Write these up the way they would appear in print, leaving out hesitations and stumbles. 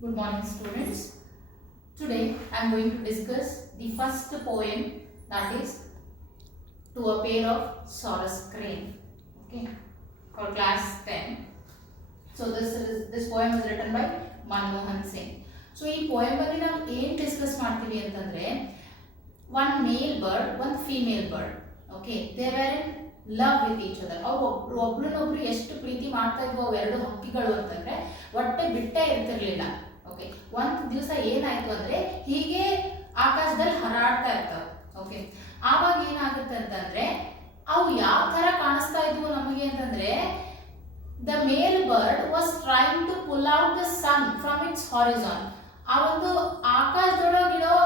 Good morning, students. Today I am going to discuss the first poem, that is To a Pair of Saurus Crane. Okay, for class 10. So this poem is written by Manmohan Singh. So ಈ poem ಅಲ್ಲಿ ನಾವು ಏನು discuss ಮಾಡ್ತೀವಿ ಅಂತಂದ್ರೆ, one male bird, one female bird. Okay, they were in love with each other. ಒಬ್ರನ್ನೊಬ್ರು ಎಷ್ಟು ಪ್ರೀತಿ ಮಾಡ್ತಾ ಇದ್ವು ಅವೆರಡು ಹಕ್ಕಿಗಳು ಅಂತಂದ್ರೆ ಹೊಟ್ಟೆ ಬಿಟ್ಟೇ ಇರ್ತಿರ್ಲಿಲ್ಲ. ಓಕೆ, ಒಂದು ದಿವಸ ಏನಾಯ್ತು ಅಂದ್ರೆ ಹೀಗೆ ಆಕಾಶದಲ್ಲಿ ಹಾರಾಡ್ತಾ ಇರ್ತಾವೆ. ಓಕೆ, ಆವಾಗ ಏನಾಗುತ್ತೆ ಅಂತಂದ್ರೆ ಅವು ಯಾವ ತರ ಕಾಣಿಸ್ತಾ ಇದ್ವು ನಮಗೆ ಅಂತಂದ್ರೆ, the male bird was trying to pull out the sun from its horizon. ಆ ಒಂದು ಆಕಾಶದೊಳಗಿರೋ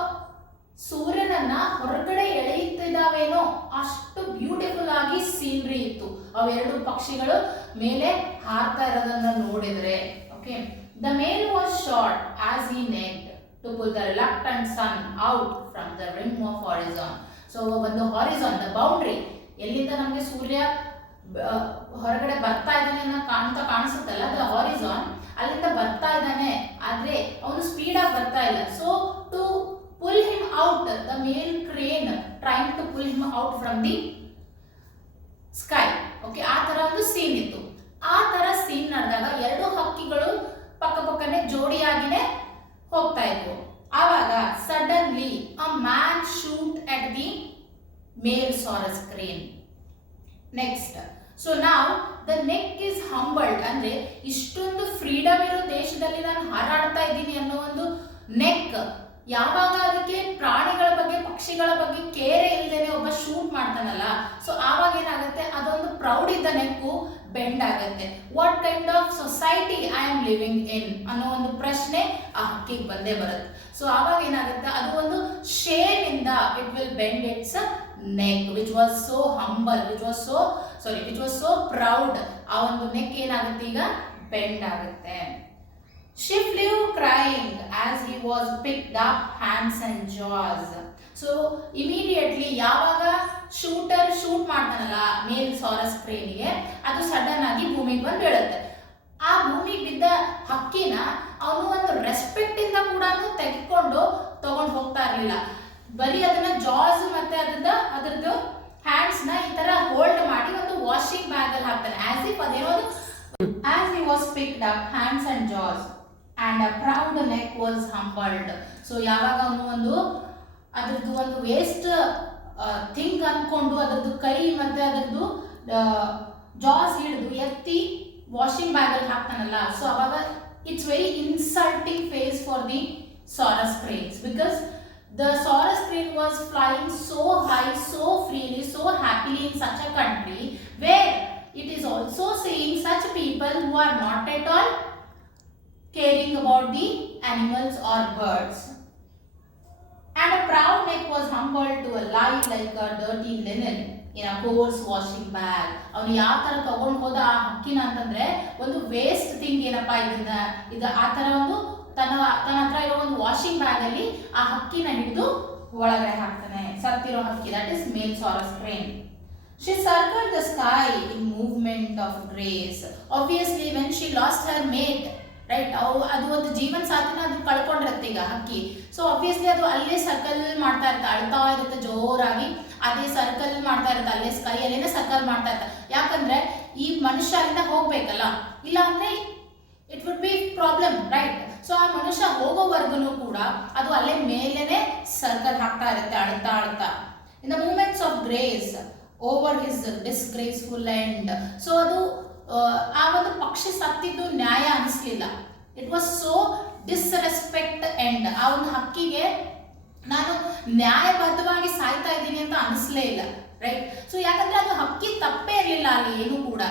ಸೂರ್ಯನನ್ನ ಹೊರಗಡೆ ಎಳೆಯುತ್ತಿದ್ದಾವೇನೋ ಅಷ್ಟು ಬ್ಯೂಟಿಫುಲ್ ಆಗಿ ಸೀನರಿ ಇತ್ತು ಅವೆರಡು ಪಕ್ಷಿಗಳು ಮೇಲೆ ಹಾರ್ತಾ ಇರೋದನ್ನ ನೋಡಿದ್ರೆ. Okay, the male was short as he needed to pull the reluctant sun out from the rim of horizon. So ಒಂದು ಹಾರಿಜಾನ್, ದ ಬೌಂಡ್ರಿ, ಎಲ್ಲಿಂದ ನಮಗೆ ಸೂರ್ಯ ಹೊರಗಡೆ ಬರ್ತಾ ಇದ್ದಾನೆ ಅಂತ ಕಾಣಿಸುತ್ತಲ್ಲ, ದ ಹಾರಿಜಾನ್, ಅಲ್ಲಿಂದ ಬರ್ತಾ ಇದ್ದಾನೆ, ಆದ್ರೆ ಅವನು ಸ್ಪೀಡ್ ಆಗಿ ಬರ್ತಾ ಇಲ್ಲ. So to pull him out, the male crane trying to pull him out from the sky. Okay, ಆ ತರ ಒಂದು ಸೀನ್ ಇತ್ತು. ಆ ತರ ಸೀನ್ ನಡೆದಾಗ ಎರಡು ಹಕ್ಕಿಗಳು ಪಕ್ಕ ಪಕ್ಕನೆ ಜೋಡಿಯಾಗಿನೇ ಹೋಗ್ತಾ ಇದ್ವು. ಆವಾಗ suddenly a man shoot at the male saurus crane. Next, so now the neck is humbled, ಅಂದ್ರೆ ಇಷ್ಟೊಂದು ಫ್ರೀಡಮ್ ಇರೋ ದೇಶದಲ್ಲಿ ನಾನು ಹಾರಾಡ್ತಾ ಇದ್ದೀನಿ ಅನ್ನೋ ಒಂದು ನೆಕ್, ಯಾವಾಗ ಅದಕ್ಕೆ ಪ್ರಾಣಿಗಳ ಬಗ್ಗೆ ಪಕ್ಷಿಗಳ ಬಗ್ಗೆ ಕೇರೆ ಇಲ್ಲದೇನೆ ಒಬ್ಬ ಶೂಟ್ ಮಾಡ್ತಾನಲ್ಲ, ಸೊ ಆವಾಗ ಏನಾಗುತ್ತೆ, ಅದೊಂದು ಪ್ರೌಡ್ ಇದ್ದ ನೆಕ್ಕು ಬೆಂಡ್ ಆಗುತ್ತೆ. What kind of society I am living in ಅನ್ನೋ ಒಂದು ಪ್ರಶ್ನೆ ಆ ಹಕ್ಕಿಗೆ ಬಂದೇ ಬರುತ್ತೆ. ಸೊ ಆವಾಗ ಏನಾಗುತ್ತೆ, ಅದು ಒಂದು ಶೇಮ್ ಇಂದ it will bend it's neck which was so humble, which was so proud. ಆ ಒಂದು ನೆಕ್ ಏನಾಗುತ್ತೆ, ಈಗ ಬೆಂಡ್ ಆಗುತ್ತೆ. She flew crying as he was picked up hands and jaws. So immediately ಯಾವಾಗ ಶೂಟರ್ ಶೂಟ್ ಮಾಡ್ತಾನಲ್ಲ ಮೇಲ್ ಸಾರಸ್ ಕ್ರೇನ್ಗೆ, ಅದು sudden ಆಗಿ ಭೂಮಿಗೆ ಬಂದು ಬೀಳುತ್ತೆ. ಆ ಭೂಮಿಗೆ ಬಿದ್ದ ಹಕ್ಕಿನ ಅವನು ಒಂದು ರೆಸ್ಪೆಕ್ಟ್ ಇಂದ ಕೂಡ ತೆಗೆದುಕೊಂಡು ತಗೊಂಡು ಹೋಗ್ತಾ ಇರಲಿಲ್ಲ. ಬರೀ ಅದನ್ನ ಜಾಸ್ ಮತ್ತೆ ಅದರದ್ದು ಹ್ಯಾಂಡ್ಸ್ ನ ಈ ತರ ಹೋಲ್ಡ್ ಮಾಡಿ ಒಂದು ವಾಷಿಂಗ್ ಬ್ಯಾಗ್ ಅಲ್ಲಿ ಹಾಕ್ತಾನೆ, ಆಸ್ ಇಫ್ ಅದೇನೋ as he was picked up hands and jaws and a proud neck was humbled. So ಯಾವಾಗ ಅವನು ಅದರದ್ದು ಒಂದು ವೇಸ್ಟ್ ಥಿಂಗ್ ಅನ್ಕೊಂಡು ಅದರದ್ದು ಕೈ ಮತ್ತೆ ಅದರದ್ದು ಜಾಸ್ ಹಿಡಿದು ಎತ್ತಿ ವಾಷಿಂಗ್ ಬ್ಯಾಗ್ ಅಲ್ಲಿ ಹಾಕ್ತಾನಲ್ಲ, ಸೊ ಅವಾಗ it's very insulting face for the sarus cranes, because the saurus crane was flying so high, so freely, so happily in such a country where it is also seeing such people who are not at all caring about the animals or birds. And a proud neck was humbled to lie like a dirty linen in a coarse washing bag. ಅವನು ಯಾವ ತರ ತಗೊಂಡು ಹೋದ ಆ ಹಕ್ಕಿನ ಅಂತಂದ್ರೆ, ಒಂದು waste thing ಏನಪ್ಪಾ ಇದು ಆ ತರ ಒಂದು ತನ್ನ ಹತ್ರ ಇರೋ ಒಂದು ವಾಷಿಂಗ್ ಬ್ಯಾಗ್ ಅಲ್ಲಿ ಆ ಹಕ್ಕಿನ ಹಿಡಿದು ಒಳಗಡೆ ಹಾಕ್ತಾನೆ, ಸತ್ತಿರೋ ಹಕ್ಕಿ, that is male sarus crane. She circled the sky in movement of grace. Obviously when she lost her mate, right, ಅದು ಒಂದು ಜೀವನ ಸಾಥಿನ ಅದು ಕಳ್ಕೊಂಡಿರುತ್ತೆ ಈಗ ಹಕ್ಕಿ. ಸೊ ಆಬ್ವಿಯಸ್ಲಿ ಅದು ಅಲ್ಲೇ ಸರ್ಕಲ್ ಮಾಡ್ತಾ ಇರುತ್ತೆ, ಅಳ್ತಾ ಇರುತ್ತೆ ಜೋರಾಗಿ, ಅದೇ ಸರ್ಕಲ್ ಮಾಡ್ತಾ ಇರುತ್ತೆ, ಅಲ್ಲೇ ಸ್ಕೈ ಅಲ್ಲೇನೆ ಸರ್ಕಲ್ ಮಾಡ್ತಾ ಇರುತ್ತೆ. ಯಾಕಂದ್ರೆ ಈ ಮನುಷ್ಯ ಅಲ್ಲಿಂದ ಹೋಗ್ಬೇಕಲ್ಲ, ಇಲ್ಲ ಅಂದ್ರೆ it would be problem, right? So ಆ ಮನುಷ್ಯ ಹೋಗೋವರೆಗೂ ಕೂಡ ಅದು ಅಲ್ಲೇ ಮೇಲೇನೆ ಸರ್ಕಲ್ ಹಾಕ್ತಾ ಇರುತ್ತೆ, ಅಳ್ತಾ ಅಳ್ತಾ. In the moments of grace over his disgraceful end. So ಅದು ಆ ಒಂದು ಪಕ್ಷಿ ಸತ್ತಿದ್ದು ನ್ಯಾಯ ಅನಿಸ್ಲಿಲ್ಲ. It was so disrespect end. ಆ ಒಂದು ಹಕ್ಕಿಗೆ ನಾನು ನ್ಯಾಯಬದ್ಧವಾಗಿ ಸಾಯ್ತಾ ಇದ್ದೀನಿ ಅಂತ ಅನಿಸ್ಲೇ ಇಲ್ಲ, ರೈಟ್? ಸೊ ಯಾಕಂದ್ರೆ ಅದು ಹಕ್ಕಿ ತಪ್ಪೇ ಇರಲಿಲ್ಲ ಅಲ್ಲಿ ಏನು ಕೂಡ.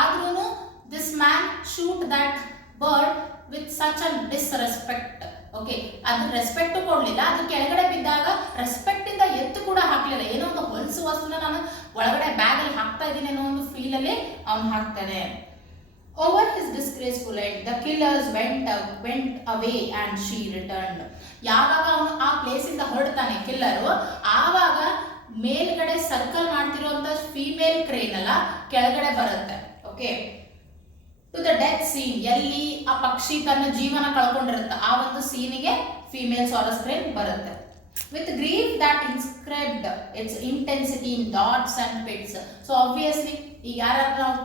ಆದ್ರೂ this man shoot that bird with such a disrespect. Okay, ಅದು ರೆಸ್ಪೆಕ್ಟ್ ಕೊಡ್ಲಿಲ್ಲ, ಅದು ಕೆಳಗಡೆ ಬಿದ್ದಾಗ ರೆಸ್ಪೆಕ್ಟ್ ಇಂದ ಎತ್ತು ಕೂಡ ಹಾಕ್ಲಿಲ್ಲ. ಏನೋ ಒಂದು ಹೊಲಸು ವಸ್ತುನ ನಾನು ಒಳಗಡೆ ಬ್ಯಾಗ್ ಅಲ್ಲಿ ಹಾಕ್ತಾ ಇದ್ದೀನಿ ಅನ್ನೋ ಒಂದು ಫೀಲ್ ಅಲ್ಲಿ ಅವ್ನು ಹಾಕ್ತಾನೆ. Over his disgraceful end the killers vent away and she returned. ಯಾವಾಗ ಅವನು ಆ ಪ್ಲೇಸ್ ಇಂದ ಹೊರಡ್ತಾನೆ ಕಿಲ್ಲರು, ಆವಾಗ ಮೇಲ್ಗಡೆ ಸರ್ಕಲ್ ಮಾಡ್ತಿರುವಂತ ಫೀಮೇಲ್ ಕ್ರೇನ್ ಅಲ್ಲ ಕೆಳಗಡೆ ಬರುತ್ತೆ. Okay, to the death scene, ಎಲ್ಲಿ ಆ ಪಕ್ಷಿ ತನ್ನ ಜೀವನ ಕಳ್ಕೊಂಡಿರುತ್ತೆ ಆ ಒಂದು ಸೀನಿಗೆ ಫೀಮೇಲ್ ಸಾರಸ್ ಕ್ರೇನ್ ಬರುತ್ತೆ. With grief that inscribed its intensity in dots and pits. So obviously ಈಗ ಯಾರಾದ್ರೂ ನಾವು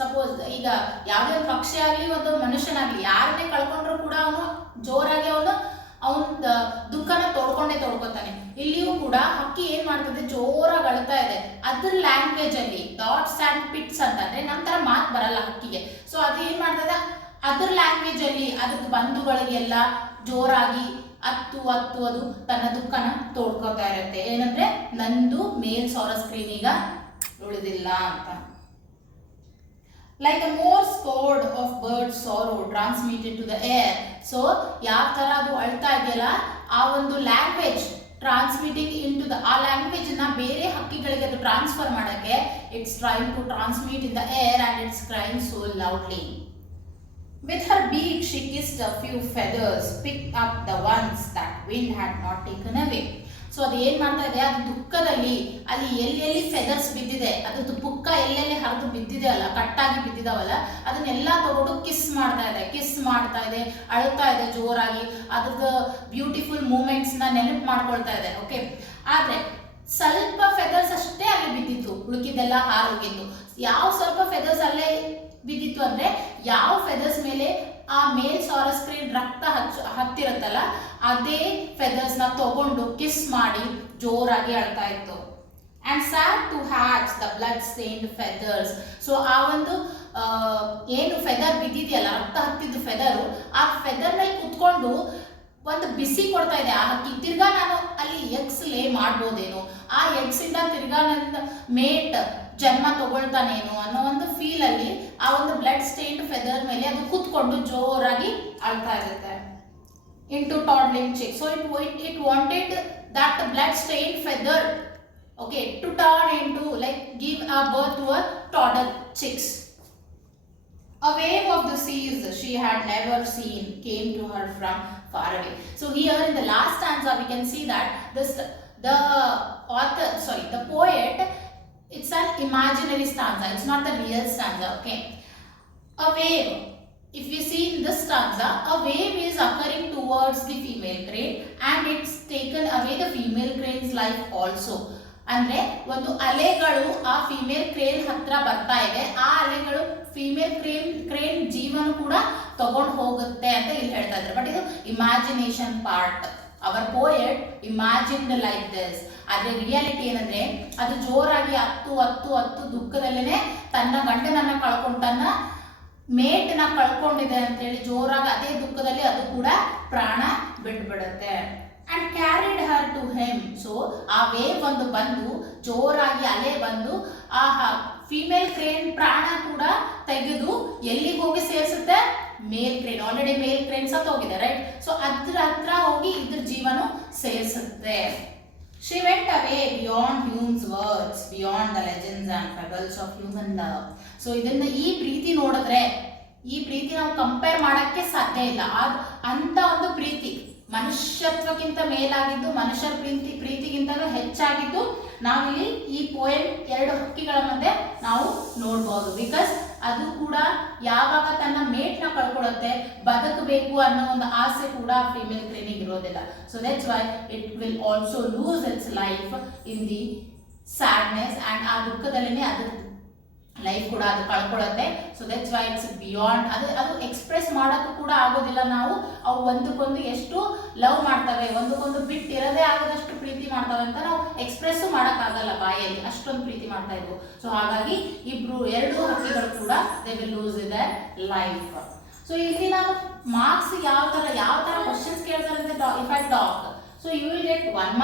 ಸಪೋಸ್ ಈಗ ಯಾವುದೇ ಒಂದು ಪಕ್ಷಿ ಆಗಲಿ ಒಂದು ಮನುಷ್ಯನಾಗಲಿ ಯಾರನ್ನೇ ಕಳ್ಕೊಂಡ್ರು ಕೂಡ ಅವನು ಜೋರಾಗಿ ಅವನ ದುಃಖನ ತೋಡ್ಕೊತಾನೆ. ಇಲ್ಲಿಯೂ ಕೂಡ ಹಕ್ಕಿ ಏನ್ ಮಾಡ್ತದೆ, ಜೋರಾಗಿ ಅಳ್ತಾ ಇದೆ. ಅದ್ರ ಲ್ಯಾಂಗ್ವೇಜ್ ಅಲ್ಲಿ ಡಾಟ್ಸ್ ಅಂಡ್ ಪಿಟ್ಸ್ ಅಂತಂದ್ರೆ ನಂತರ ಮಾತು ಬರಲ್ಲ ಹಕ್ಕಿಗೆ. ಸೊ ಅದು ಏನ್ ಮಾಡ್ತದೆ, ಅದ್ರ ಲ್ಯಾಂಗ್ವೇಜ್ ಅಲ್ಲಿ ಅದ್ರ ಬಂಧುಗಳಿಗೆಲ್ಲ ಜೋರಾಗಿ ಅತ್ತು ಅದು ತನ್ನ ದುಃಖನ ತೋಡ್ಕೋತಾ ಇರುತ್ತೆ. ಏನಂದ್ರೆ ನಂದು ಮೇಲ್ ಸಾರಸ್ ಕ್ರೇನ್ ಈಗ ಉಳಿದಿಲ್ಲ ಅಂತ. Like a Morse code of bird sorrow transmitted to the air. So ಯಾವ ತರ ಅದು ಅಳ್ತಾ ಇದೆಯಲ್ಲ ಆ ಒಂದು language transmitting into the, ಆ ಲ್ಯಾಂಗ್ವೇಜ್ ನ ಬೇರೆ ಹಕ್ಕಿಗಳಿಗೆ ಅದು ಟ್ರಾನ್ಸ್ಫರ್ ಮಾಡಕ್ಕೆ it's trying to transmit in the air and it's crying so loudly. With her beak she kissed a few feathers, picked up the ones that wind had not taken away. So ಅದು ಏನ್ ಮಾಡ್ತಾ ಇದೆ, ಅದು ದುಃಖದಲ್ಲಿ ಅಲ್ಲಿ ಎಲ್ಲೆಲ್ಲಿ feathers ಬಿದ್ದಿದೆ, ಅದ್ರದ್ದು ಪುಕ್ಕ ಎಲ್ಲೆಲ್ಲಿ ಹರಿದು ಬಿದ್ದಿದೆ ಅಲ್ಲ, ಕಟ್ಟಾಗಿ ಬಿದ್ದಿದಾವಲ್ಲ, ಅದನ್ನೆಲ್ಲ ತಗೊಂಡು ಕಿಸ್ ಮಾಡ್ತಾ ಇದೆ, ಅಳ್ತಾ ಇದೆ ಜೋರಾಗಿ, ಅದ್ರದ್ದು ಬ್ಯೂಟಿಫುಲ್ ಮೂಮೆಂಟ್ಸ್ ನ ನೆನಪು ಮಾಡ್ಕೊಳ್ತಾ ಇದೆ. ಓಕೆ, ಆದ್ರೆ ಸ್ವಲ್ಪ ಫೆದರ್ಸ್ ಅಷ್ಟೇ ಅಲ್ಲಿ ಬಿದ್ದಿತ್ತು, ಉಳುಕಿದ್ದೆಲ್ಲ ಹಾರೋಗಿತ್ತು. ಯಾವ ಸ್ವಲ್ಪ ಫೆದರ್ಸ್ ಅಲ್ಲೇ ಬಿದ್ದಿತ್ತು ಅಂದ್ರೆ ಯಾವ ಫೆದರ್ಸ್ ಮೇಲೆ ಆ ಮೇಲ್ ಸಾರಸ್ ಕ್ರೇನ್ ರಕ್ತ ಹತ್ತಿರುತ್ತಲ್ಲ ಅದೇ ಫೆದರ್ಸ್ ನ ತಗೊಂಡು ಕಿಸ್ ಮಾಡಿ ಜೋರಾಗಿ ಅಳ್ತಾ ಇತ್ತು. And sat to hatch the blood stained feathers. So ಆ ಒಂದು ಏನು ಫೆದರ್ ಬಿದ್ದಿದೆಯಲ್ಲ, ರಕ್ತ ಹತ್ತಿದ್ದು ಫೆದರು, ಆ ಫೆದರ್ ನಲ್ಲಿ ಕುತ್ಕೊಂಡು ಒಂದು ಬಿಸಿ ಕೊಡ್ತಾ ಇದೆ ಆ ಹಕ್ಕಿ. ತಿರ್ಗಾ ನಾನು ಅಲ್ಲಿ ಎಗ್ಸ್ ಲೇ ಮಾಡ್ಬೋದೇನೋ, ಆ ಎಗ್ಸ್ ಇಂದ ತಿರ್ಗಾ ನನ್ನ ಮೇಟ್ ಜನ್ಮ ತಗೊಳ್ತಾನೇನು ಅನ್ನೋ ಒಂದು ಫೀಲ್ ಅಲ್ಲಿ ಆ ಒಂದು ಬ್ಲಡ್ ಸ್ಟೇನ್ಡ್ ಫೆದರ್ ಮೇಲೆ ಅದು ಕುತ್ಕೊಂಡು ಜೋರಾಗಿ ಅಳ್ತಾ ಇರುತ್ತೆ. Into toddling chick. So it wanted that blood stained feather, okay, to turn into like give a birth to a toddler chicks. A wave of the seas she had never seen came to her from far away. So here in the last stanza we can see that the poet, it's an imaginary stanza, it's not the real stanza. Okay, a wave, if we see in this stanza, a wave is occurring towards the female crane and it's taken away the female crane's life also. ಅಂದ್ರೆ ಒಂದು ಅಲೆಗಳು ಆ female crane ಹತ್ರ ಬರ್ತಾ ಇದೆ, ಆ ಅಲೆಗಳು female crane ಜೀವನ ಕೂಡ ತಗೊಂಡು ಹೋಗುತ್ತೆ ಅಂತ ಇಲ್ಲಿ ಹೇಳ್ತಾ ಇದ್ದಾರೆ. ಬಟ್ ಇದು imagination part. Our poet imagined like this. ಆದ್ರೆ ರಿಯಾಲಿಟಿ ಏನಂದ್ರೆ ಅದು ಜೋರಾಗಿ ಹತ್ತು ದುಃಖದಲ್ಲೇನೆ ತನ್ನ ಗಂಡನನ್ನ ಕಳ್ಕೊಂಡು ತನ್ನ ಮೇಟ್ನ ಕಳ್ಕೊಂಡಿದೆ ಅಂತ ಹೇಳಿ ಜೋರಾಗಿ ಅದೇ ದುಃಖದಲ್ಲಿ ಅದು ಕೂಡ ಪ್ರಾಣ ಬಿಟ್ಬಿಡುತ್ತೆ. And carried her to him. So ಆ ವೇವ್ ಒಂದು ಬಂದು ಜೋರಾಗಿ ಅಲೆ ಬಂದು ಆ ಫಿಮೇಲ್ ಕ್ರೇನ್ ಪ್ರಾಣ ಕೂಡ ತೆಗೆದು ಎಲ್ಲಿಗೆ ಹೋಗಿ ಸೇರಿಸುತ್ತೆ, ಮೇಲ್ ಕ್ರೇನ್. ಆಲ್ರೆಡಿ ಮೇಲ್ ಕ್ರೇನ್ ಸತ್ ಹೋಗಿದೆ, ರೈಟ್? ಸೊ ಅದ್ರ ಹತ್ರ ಹೋಗಿ ಇದ್ರ ಜೀವನ ಸೇರಿಸುತ್ತೆ. She went away beyond human words, beyond the legends and fables of human love. So ಇದನ್ನ ಈ ಪ್ರೀತಿ ನೋಡಿದ್ರೆ, ಈ ಪ್ರೀತಿ ನಾವು ಕಂಪೇರ್ ಮಾಡಕ್ಕೆ ಸಾಧ್ಯ ಇಲ್ಲ. ಅಂತ ಒಂದು ಪ್ರೀತಿ ಮನುಷ್ಯತ್ವಕ್ಕಿಂತ ಮೇಲಾಗಿದ್ದು, ಮನುಷ್ಯರ ಪ್ರೀತಿಗಿಂತಲೂ ಹೆಚ್ಚಾಗಿದ್ದು ನಾವಿಲ್ಲಿ ಈ ಪೋಯಮ್ ಎರಡು ಹಕ್ಕಿಗಳ ಮಧ್ಯೆ ನಾವು ನೋಡ್ಬೋದು. ಬಿಕಾಸ್ ಅದು ಕೂಡ ಯಾವಾಗ ತನ್ನ ಮೇಟ್ನ ಕಳ್ಕೊಳ್ಳುತ್ತೆ, ಬದುಕಬೇಕು ಅನ್ನೋ ಒಂದು ಆಸೆ ಕೂಡ ಫಿಮೇಲ್ ಕ್ರೇನಿಗೆ ಇರೋದಿಲ್ಲ. So that's why it will also lose its life in the sadness and ಆ ದುಃಖದಲ್ಲೇ ಅದು ಲೈಫ್ ಕೂಡ ಅದು ಕಳ್ಕೊಳ್ಳುತ್ತೆ. So that's why it's beyond. ಅದು ಎಕ್ಸ್ಪ್ರೆಸ್ ಮಾಡೋಕ್ಕೂ ಕೂಡ ಆಗೋದಿಲ್ಲ. ನಾವು ಅವು ಒಂದಕ್ಕೊಂದು ಎಷ್ಟು ಲವ್ ಮಾಡ್ತವೆ, ಒಂದಕ್ಕೊಂದು ಬಿಟ್ಟು ಇರೋದೇ ಆಗದಷ್ಟು ಪ್ರೀತಿ ಮಾಡ್ತವೆ ಅಂತ ನಾವು ಎಕ್ಸ್ಪ್ರೆಸ್ ಮಾಡೋಕ್ಕಾಗಲ್ಲ ಬಾಯಲ್ಲಿ, ಅಷ್ಟೊಂದು ಪ್ರೀತಿ ಮಾಡ್ತಾ ಇದ್ವು. ಸೊ ಹಾಗಾಗಿ ಎರಡು ಹಕ್ಕಿಗಳು ಕೂಡ they will lose their life. So ಇಲ್ಲಿ ನಾನು ಮಾರ್ಕ್ಸ್ ಯಾವ ತರ ಕ್ವಶನ್ಸ್ ಕೇಳ್ತಾರೆ ಅಂದ್ರೆ, if I talk, so you will get 1 mark.